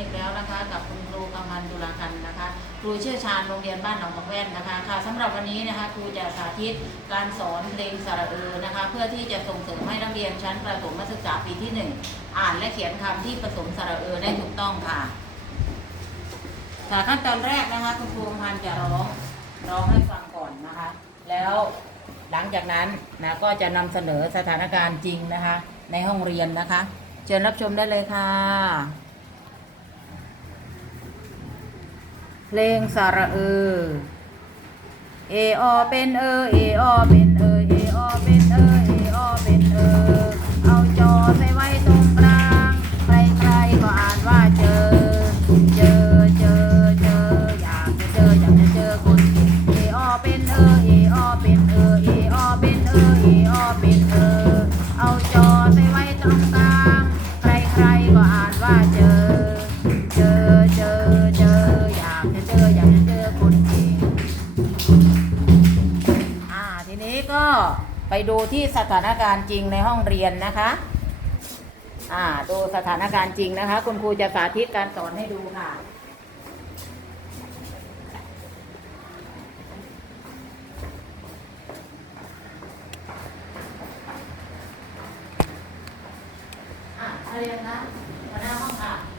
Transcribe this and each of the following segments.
อีกแล้วนะคะ กับคุณครูกำมันตุลากันนะคะ ครูเชี่ยวชาญโรงเรียนบ้านหนองมะแว่นนะคะค่ะสำหรับวันนี้นะคะครูจะสาธิตการสอนเพลงสระเออนะคะ เพื่อที่จะส่งเสริมให้นักเรียนชั้นประถมศึกษาปีที่ 1 อ่านและเขียนคำที่ผสมสระเออได้ถูกต้องค่ะค่ขั้นตอนแรกนะคะ คุณครูกำมันจะร้องร้องให้ฟังก่อนนะคะ แล้วหลังจากนั้นนะก็จะนำเสนอสถานการณ์จริงนะคะ ในห้องเรียนนะคะ เชิญรับชมได้เลยค่ะ เพลงสระเอ เออเป็นเออ เออเป็นเออ ไปดูที่สถานการณ์จริงในห้องเรียนนะคะ อ่า ดูสถานการณ์จริงนะคะ คุณครูจะสาธิตการสอนให้ดูค่ะ อะเรียนนะหัวหน้าห้องค่ะ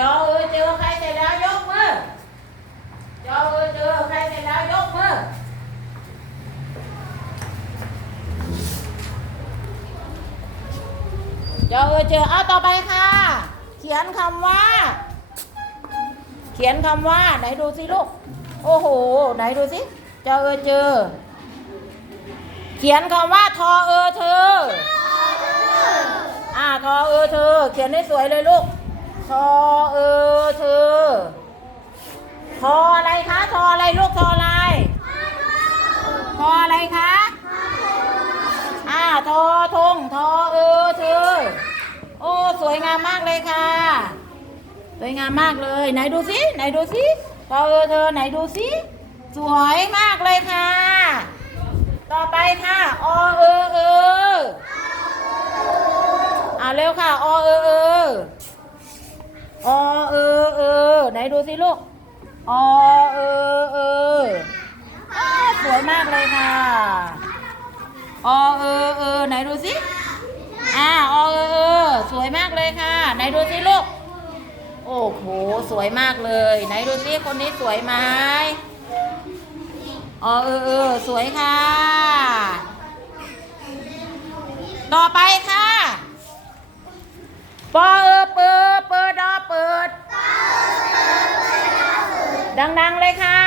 จอเออเจอใครแต่แล้วยกมือจอเออเจอใครแต่แล้วยกมือจอเออเจอเอาต่อไปค่ะ เขียนคำว่า เขียนคำว่า ไหนดูสิลูก โอ้โห ไหนดูสิจอเออเจอ เขียนคำว่าทอเออเธออ่าทอเออเธอ เขียนให้สวยเลยลูก ทอเออเธอ ทออะไรคะ ทออะไรลูกทออะไร ทออะไรคะอ่าทอทงทอเออเธอ โอ้สวยงามมากเลยค่ะ สวยงามมากเลย ไหนดูสิไหนดูสิทอเออเธอไหนดูสิสวยมากเลยค่ะ ต่อไปค่ะ อเออเอออ่าเร็วค่ะ อเออเออ ไหนดูสิลูก อ๋อเออเออสวยมากเลยค่ะอ๋อเออเออไหนดูสิอ่าอ๋อเออเออสวยมากเลยค่ะ ไหนดูสิลูก โอ้โหสวยมากเลย ไหนดูสิคนนี้สวยไหมอ๋อเออเออสวยค่ะ ต่อไปค่ะปอเออเปิดเปิดดอเปิด ดัง ๆ เลยค่ะ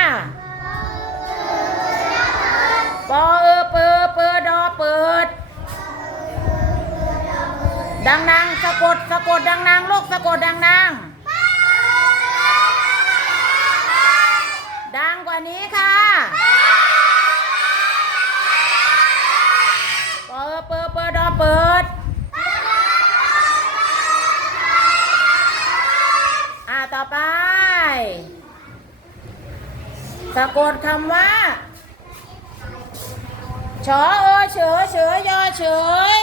ปอเออเปิดเปิดอเปิด ดัง ๆ สะกดสะกดดังๆลูกสะกดดัง ๆ ดังกว่านี้ค่ะปอเออเปิดเปิดอเปิดต่อไป สะกดคำว่าชอเอเฉยเฉอยอเฉย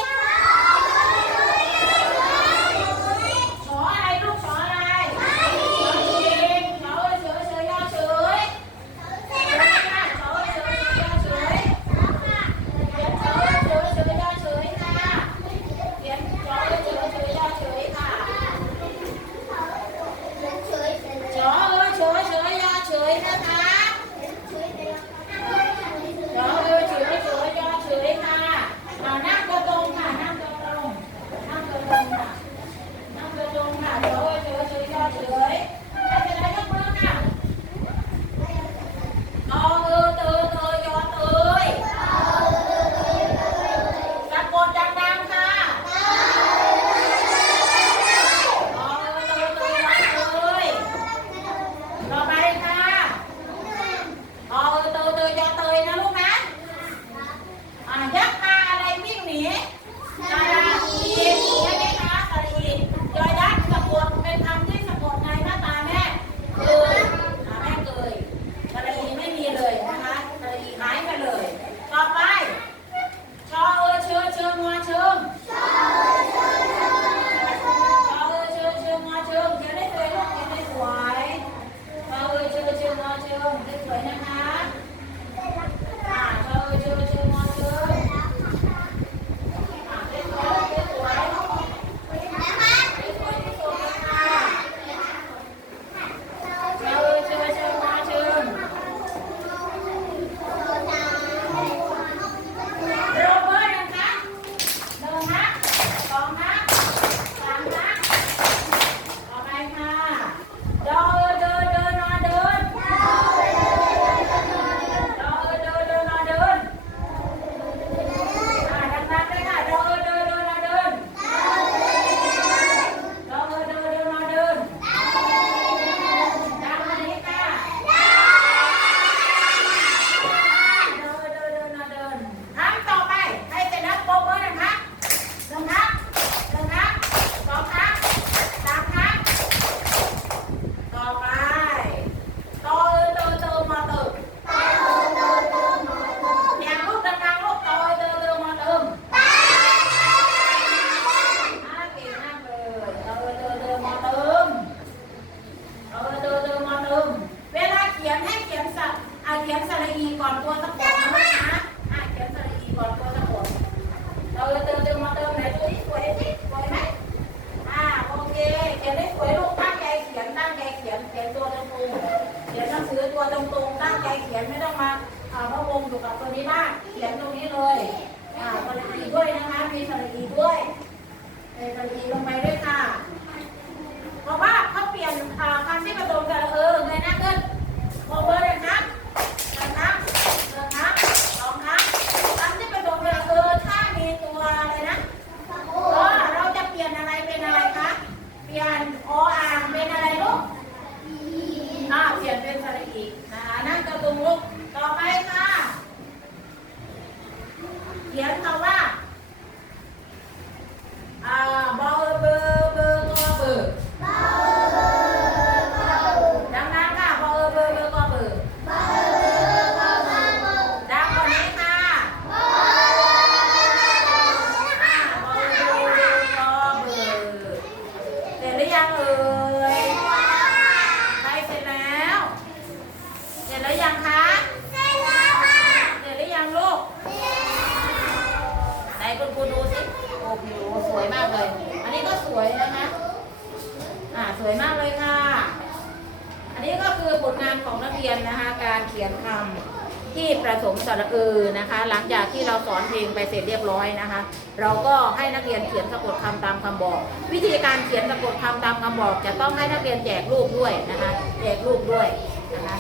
งานของนักเรียนนะคะ การเขียนคำที่ประสงค์สระเออนะคะ หลังจากที่เราสอนเพลงไปเสร็จเรียบร้อยนะคะ เราก็ให้นักเรียนเขียนสะกดคำตามคำบอก วิธีการเขียนสะกดคำตามคำบอก จะต้องให้นักเรียนแจกรูปด้วยนะคะแจกรูปด้วยนะคะ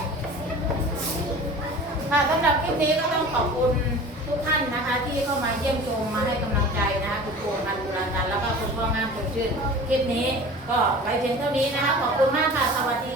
ค่ะสำหรับคลิปนี้ก็ต้องขอบคุณทุกท่านนะคะ ที่เข้ามาเยี่ยมชมมาให้กำลังใจนะคะคุณครูกันตุลากันแล้วก็คุณพ่องามชมชื่นคลิปนี้ก็ไปเพียงเท่านี้นะคะขอบคุณมากค่ะสวัสดี